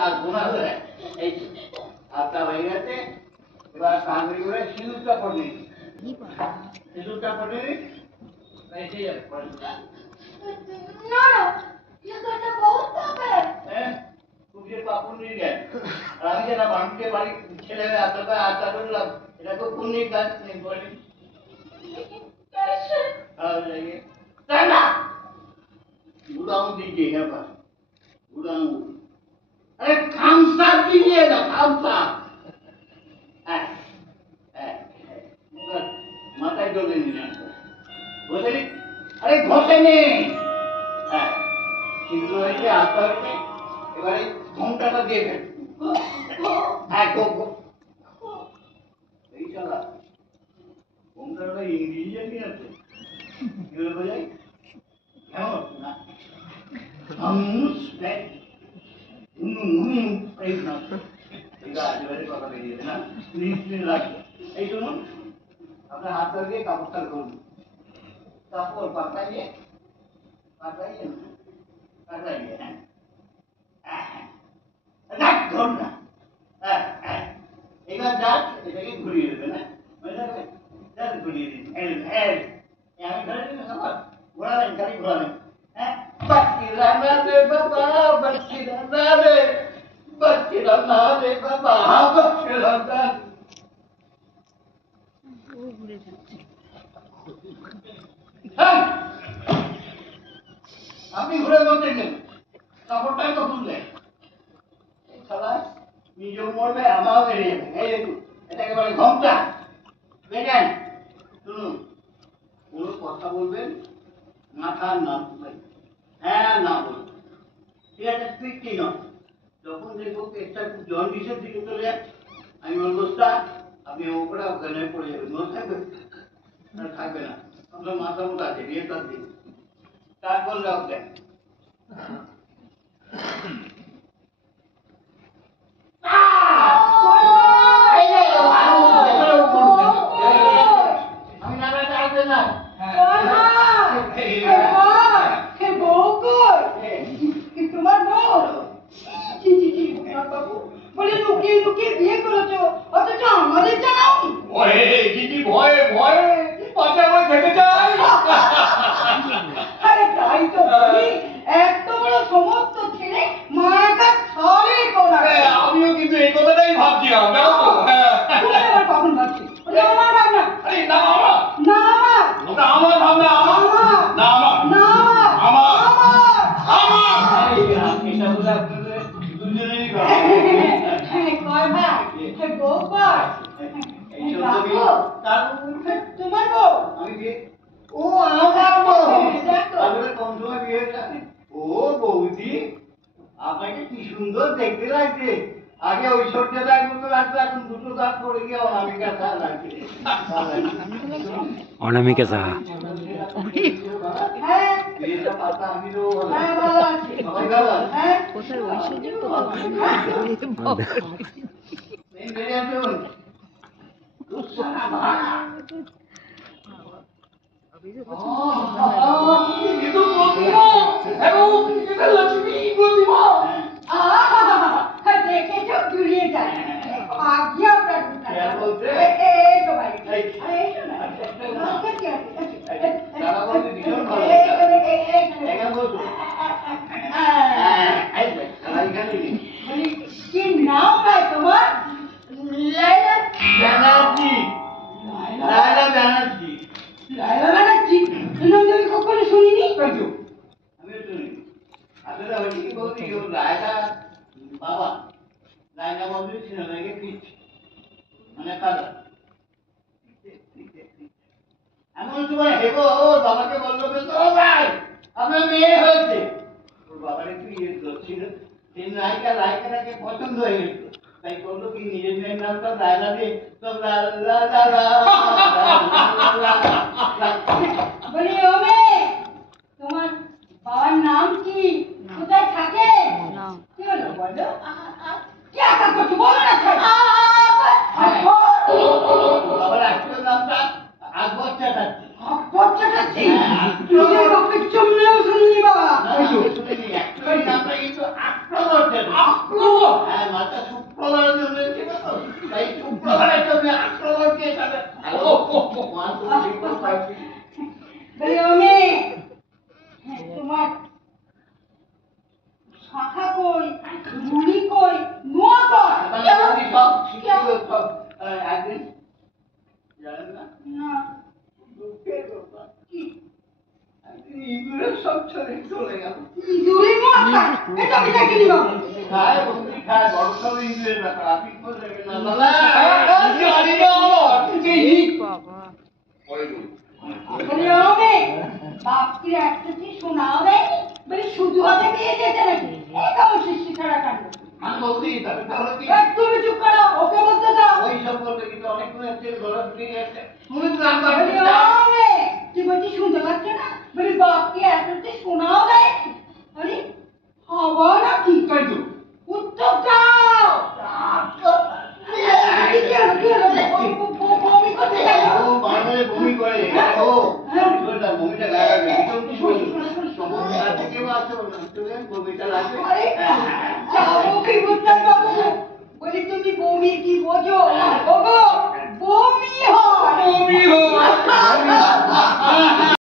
आपका वही रहते कांगड़ी में सिंदूर का पड़ने सिंदूर का पड़ने कैसे ना ये करना बहुत पाप है तुझे पाप नहीं है आगे जना बांध के बारी खेले में आता तो लग इधर को पुण्य का नहीं बोले कैसे आओ जाइए करना बुलाऊं दीजिए यहाँ पर बुलाऊं अरे खामसा दीजिएगा खामसा माता जो लेने जाता घोषे अरे घोषे नहीं सिंदूर है आता है এবারে ঘন্টাটা দিয়ে দেন হ্যাঁ গো এই শালা ঘন্টাটা ইংরেজি জানি আছে কি বলে বোঝাই কেমন না হামুস দেখ এই না এটা আজবারে কথা বেরিয়ে না নিশ্চিত রাখো এই শুনুন আপনার হাত ধরে কাপড়টা করুন কাপড় পাকাইয়ে এবার যাক এটাকে ঘুরিয়ে দেবে না ঘুরিয়ে দিন আমি ধরে দিন ঘোরালেন খালি ঘোরালেন বাচ্চি রান্না রে বাবা বাচ্চি রান্না রে বাবা বাচ্চি রান্না আপনি ঘুরে বলতে গেলেন কাপড়টাই তো খুললেন নিজেও মরবে আমাও বেরিয়ে যাবে এই দেখুন এটাকে বলে ঘমটা দেখেন শুনুন কোনো কথা বলবেন মাথার নাম হ্যাঁ না বলবেন ঠিক আছে পিকটি নয় যখন দেখবো একটা জন্ডিসের দিকে চলে যাচ্ছে আমি বলবো আপনি ওপরে ওখানে পড়ে যাবেন মনে থাকবে থাকবে না আপনার মাথা মতো আছে বিয়েটার দিন তারপর রাখবেন আমিও কিন্তু এই কথাটাই ভাবছিলাম আমার ভাবনা তোমার বউ ও আমার বউ কম সময় বিয়ে ও বৌদি আপনাকে কি সুন্দর দেখতে লাগছে আগে ঐশ্বর্যতা মতো লাগতো এখন দুটো দাঁত পড়ে গিয়ে অনামিকা সাহা লাগছে অনামিকা সাহা কোথায় ঐশ্বর্য দেখে তো জুড়িয়ে যায় আজ্ঞা কি নাম ভাই তোমার লাইলা ব্যানার্জি লাইলা ব্যানার্জি নাম আমি কখনো শুনিনি আমি শুনি আসলে হয়েছে কি বলছি রায়লা বাবা রায়লা বন্ধু সিনেমাকে ফিরছে মানে কাদা এমন সময় হেবো বাবাকে বললো ও ভাই আপনার মেয়ে হয়েছে ওর বাবার একটু ইয়ে ছিল সেই নায়িকাটাকে পছন্দ হয়ে গেছিল তাই করলো কি নিজের মেয়ের নামটা রায়লা দিয়ে সব বলি ও মেয়ে তোমার বাবার নাম কি কোথায় থাকে কি হলো বলো কি আশা করছো বলো না বাবার আসল নামটা আকবর চ্যাটার্জি আকবর চ্যাটার্জি নিজের বাপকে চমলেও শুনিনি বাবা শুনিনি নামটা কিন্তু আকবর চ্যাটার্জি আক্রমণ হ্যাঁ মাতা শুক্রবারের জন্য ছিল তো তাই শুক্রবারের জন্য আক্রমণ দিয়ে তাদের মা তো ঠিক পাচ্ছি বলি আমি তোমার শাখা কই মুড়ি কই নোয়া কই তাহলে আপনি সব শিখিয়ে সব একদিন জানেন না না দুঃখের কথা কি একদিন ইঁদুরের সব চলে গেল ইঁদুরে নোয়া খায় এটা আমি দেখে নিব খায় বন্দি খায় বড় সব ইঁদুরের ব্যাপার আপনি করে দেবেন না দাদা জানি না বলি আমি বাপকে একটা কি শোনাও দেয়নি বলি শুধু হাতে দিয়ে যেতে নাকি এই কেমন শিশি ছাড়া কাণ্ড আমি বলতেই তবে তাহলে কি তুমি চুপ করো ওকে বলতে দাও ওই সব বলতে কিন্তু অনেকগুলো হচ্ছে ঘোরা ছুটে গেছে শুনে তো নাম বলি আমি তুই বলছি শুনতে পাচ্ছ না বলি বাপকে একটা কি শোনাও দেয়নি আরে হওয়া নাকি তাই তো উত্তর দাও কি হলো, কি হলো? বমি করতে গেল ও বারবারে বমি করে ও শরীরটা বমিটা লাগাবে একদম কি বলছো আর থেকে আসতে বলছো তুমি বমিটা লাগবে আরে যাবো কি বুঝতাম বাবু বলি তুমি বমি কি বোঝো ওগো বমি হয় বমি হয়।